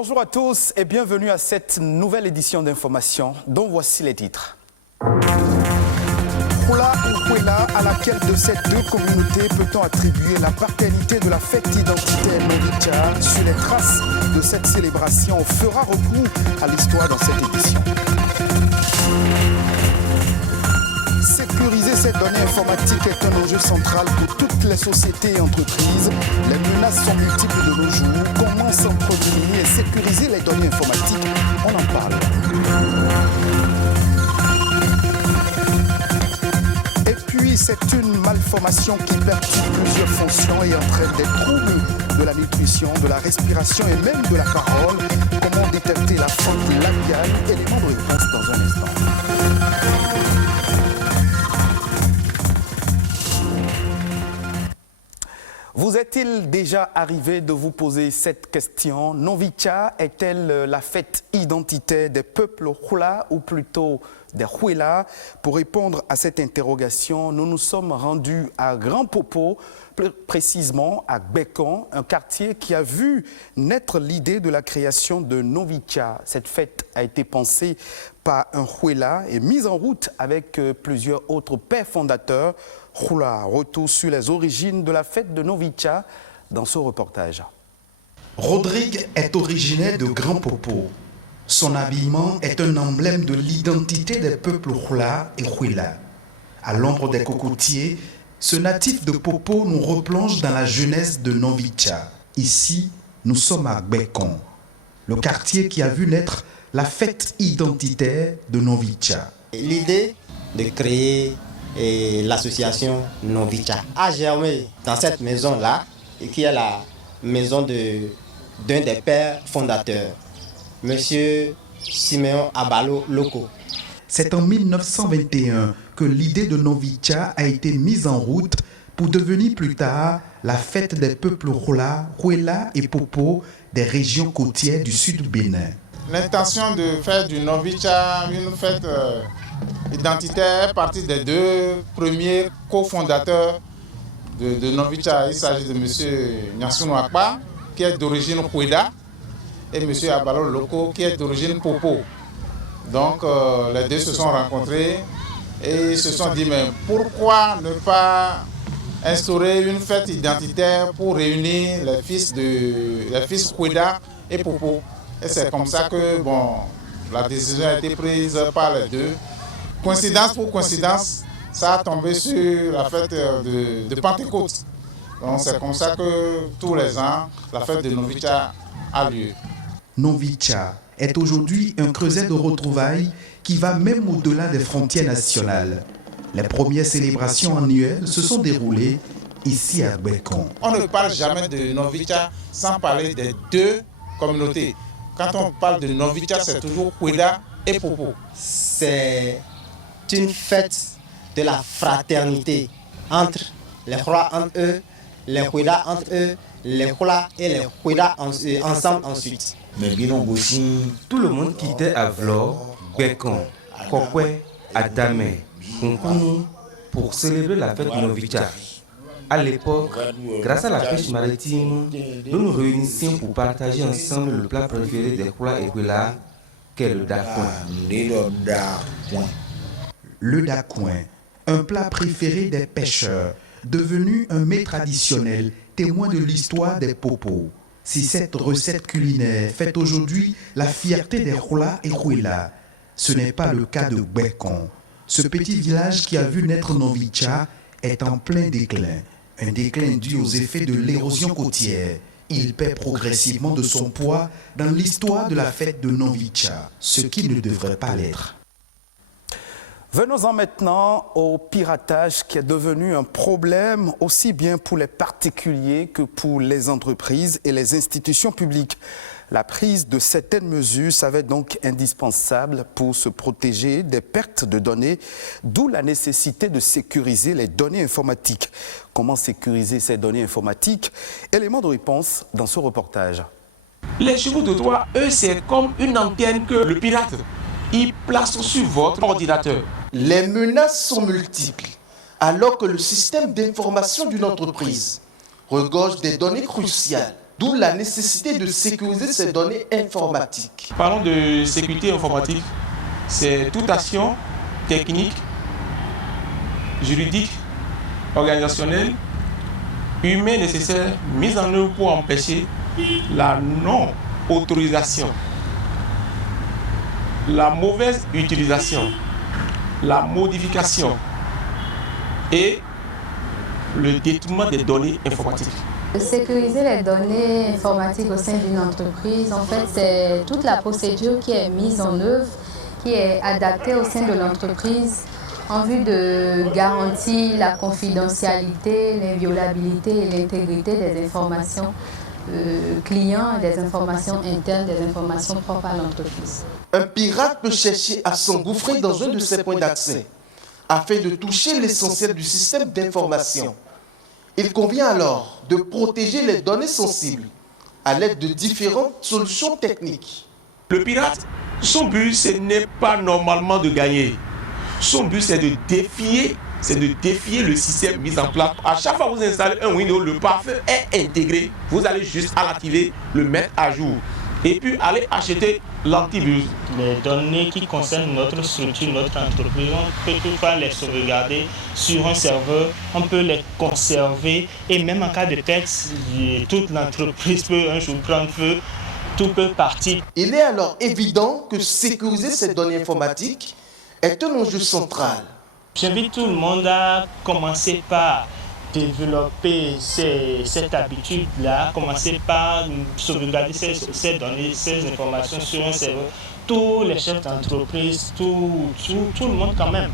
Bonjour à tous et bienvenue à cette nouvelle édition d'Information dont voici les titres. Khula ou Khwela, à laquelle de ces deux communautés peut-on attribuer la paternité de la fête identitaire Novicha? Sur les traces de cette célébration, on fera recours à l'histoire dans cette édition. Sécuriser ces données informatiques est un enjeu central pour toutes les sociétés et entreprises. Les menaces sont multiples de nos jours. Comment s'en prémunir et sécuriser les données informatiques? On en parle. Et puis, c'est une malformation qui perturbe plusieurs fonctions et entraîne des troubles de la nutrition, de la respiration et même de la parole. Comment détecter la faute labiale? Élément de réponse dans un instant. Vous est-il déjà arrivé de vous poser cette question? Novicha est-elle la fête identitaire des peuples Khula ou plutôt des Khwela? Pour répondre à cette interrogation, nous nous sommes rendus à Grand Popo, plus précisément à Gbekon, un quartier qui a vu naître l'idée de la création de Novicha. Cette fête a été pensée par un Khwela et mise en route avec plusieurs autres pères fondateurs. Khula, retour sur les origines de la fête de Novicha dans ce reportage. Rodrigue est originaire de Grand Popo. Son habillement est un emblème de l'identité des peuples Khula et Khwela. À l'ombre des cocotiers, ce natif de Popo nous replonge dans la jeunesse de Novicha. Ici, nous sommes à Gbekon, le quartier qui a vu naître la fête identitaire de Novicha. L'idée de créer l'association Novicha a germé dans cette maison-là, qui est la maison d'un des pères fondateurs, Monsieur Siméon Abalo Loko. C'est en 1921 que l'idée de Novicha a été mise en route pour devenir plus tard la fête des peuples Khula, Khwela et Popo des régions côtières du sud du Bénin. L'intention de faire du Novicha une fête identitaire est partie des deux premiers cofondateurs de Novicha. Il s'agit de M. Nyansounou Akpa, qui est d'origine Khwela, et M. Abalo Loko, qui est d'origine Popo. Donc les deux se sont rencontrés et se sont dit, mais pourquoi ne pas instaurer une fête identitaire pour réunir les fils Khwela et Popo? Et c'est comme ça que la décision a été prise par les deux. Coïncidence pour coïncidence, ça a tombé sur la fête de Pentecôte. Donc c'est comme ça que tous les ans, la fête de Novicha a lieu. Novicha est aujourd'hui un creuset de retrouvailles qui va même au-delà des frontières nationales. Les premières célébrations annuelles se sont déroulées ici à Gbekon. On ne parle jamais de Novicha sans parler des deux communautés. Quand on parle de Novicha, c'est toujours Khwela et Popo. C'est une fête de la fraternité entre les Khula entre eux, les Khwela entre eux, les Khula et les Khwela ensemble ensuite. Tout le monde quittait Avlor, Gbekon, Kokwe, Adame, Kunkunu pour célébrer la fête de Novicha. À l'époque, grâce à la pêche maritime, nous nous réunissions pour partager ensemble le plat préféré des Khula et Khwela, qu'est le dakouin. Le dakouin, un plat préféré des pêcheurs, devenu un mets traditionnel, témoin de l'histoire des Popos. Si cette recette culinaire fait aujourd'hui la fierté des Khula et Khwela, ce n'est pas le cas de Gbekon. Ce petit village qui a vu naître Novicha est en plein déclin. Un déclin dû aux effets de l'érosion côtière. Il perd progressivement de son poids dans l'histoire de la fête de Novicha, ce qui ne devrait pas l'être. Venons-en maintenant au piratage qui est devenu un problème aussi bien pour les particuliers que pour les entreprises et les institutions publiques. La prise de certaines mesures s'avère donc indispensable pour se protéger des pertes de données, d'où la nécessité de sécuriser les données informatiques. Comment sécuriser ces données informatiques? Élément de réponse dans ce reportage. Les chevaux de Troie, eux, c'est comme une antenne que le pirate, il place sur votre ordinateur. Les menaces sont multiples, alors que le système d'information d'une entreprise regorge des données cruciales. D'où la nécessité de sécuriser ces données informatiques. Parlons de sécurité informatique. C'est toute action technique, juridique, organisationnelle, humaine nécessaire mise en œuvre pour empêcher la non-autorisation, la mauvaise utilisation, la modification et le détournement des données informatiques. Sécuriser les données informatiques au sein d'une entreprise, en fait, c'est toute la procédure qui est mise en œuvre, qui est adaptée au sein de l'entreprise en vue de garantir la confidentialité, l'inviolabilité et l'intégrité des informations clients, des informations internes, des informations propres à l'entreprise. Un pirate peut chercher à s'engouffrer dans un de ces points d'accès afin de toucher l'essentiel du système d'information. Il convient alors de protéger les données sensibles à l'aide de différentes solutions techniques. Le pirate, son but, ce n'est pas normalement de gagner. Son but, c'est de défier le système mis en place. À chaque fois que vous installez un Windows, le pare-feu est intégré. Vous allez juste à l'activer, le mettre à jour. Et puis, allez acheter l'antivirus. Les données qui concernent notre structure, notre entreprise, on peut toutefois les sauvegarder sur un serveur, on peut les conserver et même en cas de perte, toute l'entreprise peut un jour prendre feu, tout peut partir. Il est alors évident que sécuriser ces données informatiques est un enjeu central. J'invite tout le monde à commencer par développer cette habitude-là, commencer par sauvegarder ces données, ces informations sur un serveur. Tous les chefs d'entreprise, tout le monde quand même,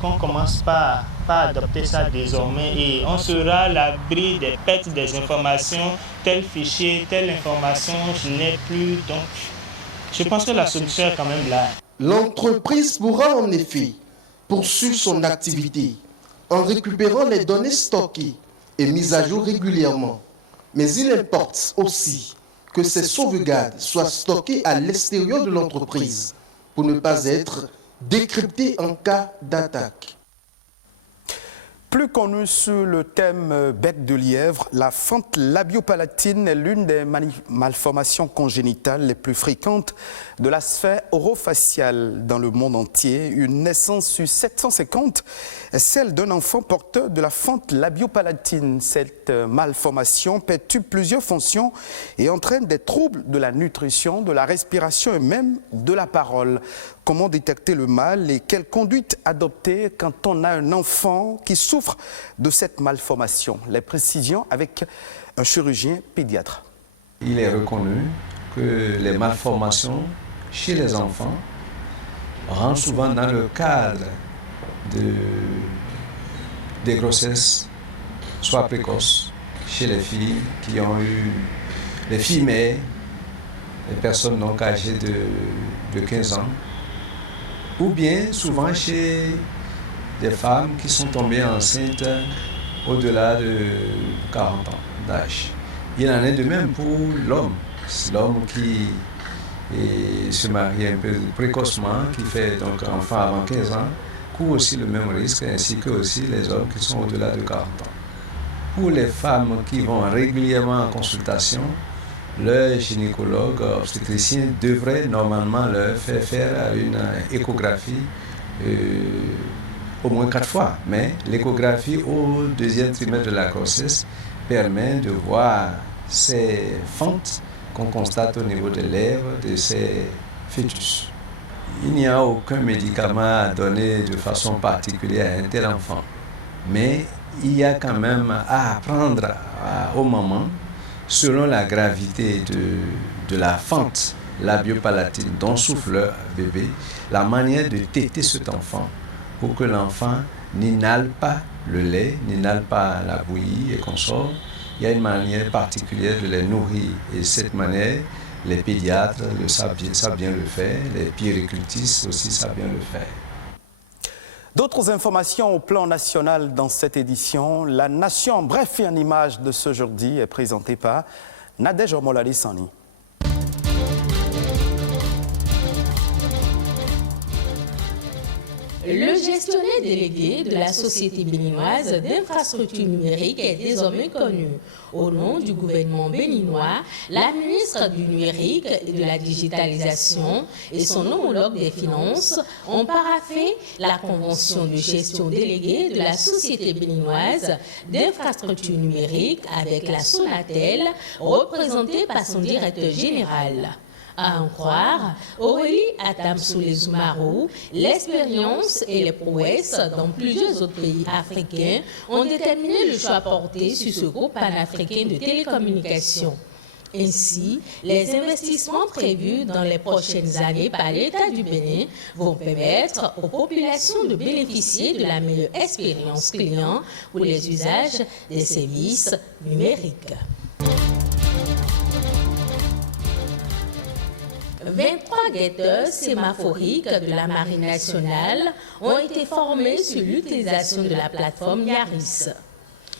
qu'on commence par adopter ça désormais et on sera à l'abri des pertes des informations, tel fichier, telle information, je n'ai plus. Donc, je pense que la solution est quand même là. L'entreprise pourra en effet poursuivre son activité en récupérant les données stockées et mises à jour régulièrement. Mais il importe aussi que ces sauvegardes soient stockées à l'extérieur de l'entreprise pour ne pas être décryptées en cas d'attaque. Plus connue sous le thème bec de lièvre, la fente labiopalatine est l'une des malformations congénitales les plus fréquentes de la sphère orofaciale dans le monde entier. Une naissance sur 750 est celle d'un enfant porteur de la fente labiopalatine. Cette malformation perturbe plusieurs fonctions et entraîne des troubles de la nutrition, de la respiration et même de la parole. Comment détecter le mal et quelle conduite adopter quand on a un enfant qui souffre de cette malformation? Les précisions avec un chirurgien pédiatre. Il est reconnu que les malformations chez les enfants rentrent souvent dans le cadre des grossesses, soit précoces, chez les filles qui ont eu, les filles mères, les personnes donc âgées de 15 ans, ou bien souvent chez des femmes qui sont tombées enceintes au-delà de 40 ans d'âge. Il en est de même pour l'homme. L'homme qui se marie un peu précocement, qui fait donc enfant avant 15 ans, court aussi le même risque, ainsi que aussi les hommes qui sont au-delà de 40 ans. Pour les femmes qui vont régulièrement en consultation, le gynécologue obstétricien devrait normalement leur faire une échographie au moins 4 fois. Mais l'échographie au deuxième trimestre de la grossesse permet de voir ces fentes qu'on constate au niveau des lèvres de ces fœtus. Il n'y a aucun médicament à donner de façon particulière à un tel enfant. Mais il y a quand même à apprendre aux mamans, selon la gravité de la fente labiopalatine dont souffre leur bébé, la manière de téter cet enfant pour que l'enfant n'inhale pas le lait, n'inhale pas la bouillie et consort. Il y a une manière particulière de les nourrir et cette manière, les pédiatres savent bien le faire, les puéricultrices aussi savent bien le faire. D'autres informations au plan national dans cette édition. La Nation en bref et en image de ce jeudi est présentée par Nadège Omolali-Sani. Le gestionnaire délégué de la Société béninoise d'infrastructures numériques est désormais connu. Au nom du gouvernement béninois, la ministre du numérique et de la digitalisation et son homologue des finances ont paraphé la convention de gestion déléguée de la Société béninoise d'infrastructures numériques avec la Sonatel, représentée par son directeur général. À en croire, Aurélie Adamsoulé-Zoumarou, l'expérience et les prouesses dans plusieurs autres pays africains ont déterminé le choix porté sur ce groupe panafricain de télécommunications. Ainsi, les investissements prévus dans les prochaines années par l'État du Bénin vont permettre aux populations de bénéficier de la meilleure expérience client pour les usages des services numériques. 23 guetteurs sémaphoriques de la Marine nationale ont été formés sur l'utilisation de la plateforme Yaris.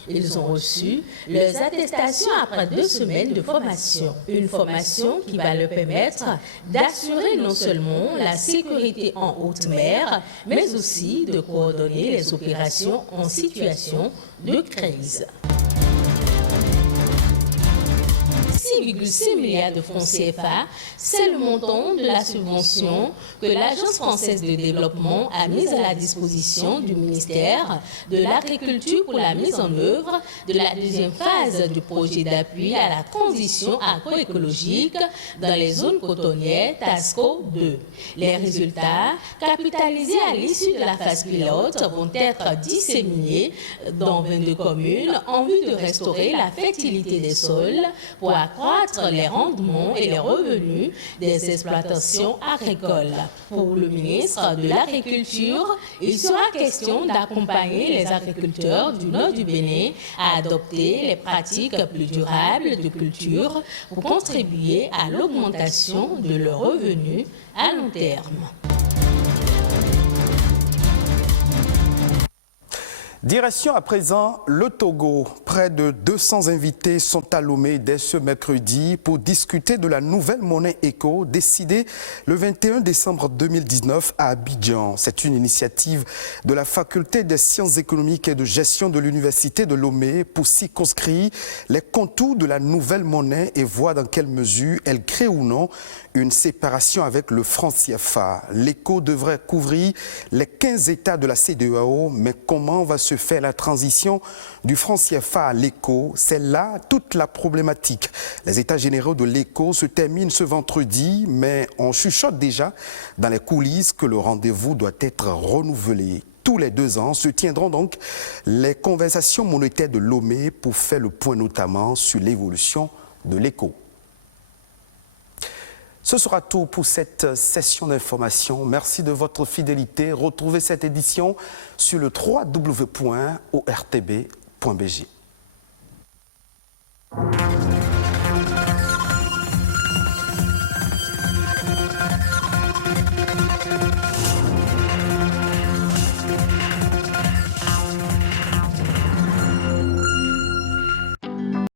Ils ont reçu leurs attestations après 2 semaines de formation. Une formation qui va leur permettre d'assurer non seulement la sécurité en haute mer, mais aussi de coordonner les opérations en situation de crise. 6,6 milliards de francs CFA, c'est le montant de la subvention que l'Agence française de développement a mise à la disposition du ministère de l'Agriculture pour la mise en œuvre de la 2e phase du projet d'appui à la transition agroécologique dans les zones cotonnières TASCO 2. Les résultats, capitalisés à l'issue de la phase pilote, vont être disséminés dans 22 communes en vue de restaurer la fertilité des sols pour accroître les rendements et les revenus des exploitations agricoles. Pour le ministre de l'Agriculture, il sera question d'accompagner les agriculteurs du nord du Bénin à adopter les pratiques plus durables de culture pour contribuer à l'augmentation de leurs revenus à long terme. Direction à présent le Togo. Près de 200 invités sont à Lomé dès ce mercredi pour discuter de la nouvelle monnaie éco décidée le 21 décembre 2019 à Abidjan. C'est une initiative de la Faculté des sciences économiques et de gestion de l'Université de Lomé pour circonscrire les contours de la nouvelle monnaie et voir dans quelle mesure elle crée ou non une séparation avec le franc CFA. L'éco devrait couvrir les 15 États de la CEDEAO, mais comment va se faire la transition du franc CFA à l'éco? C'est là toute la problématique. Les États généraux de l'éco se terminent ce vendredi, mais on chuchote déjà dans les coulisses que le rendez-vous doit être renouvelé. Tous les 2 ans se tiendront donc les conversations monétaires de Lomé pour faire le point notamment sur l'évolution de l'éco. Ce sera tout pour cette session d'information. Merci de votre fidélité. Retrouvez cette édition sur le www.ortb.bg.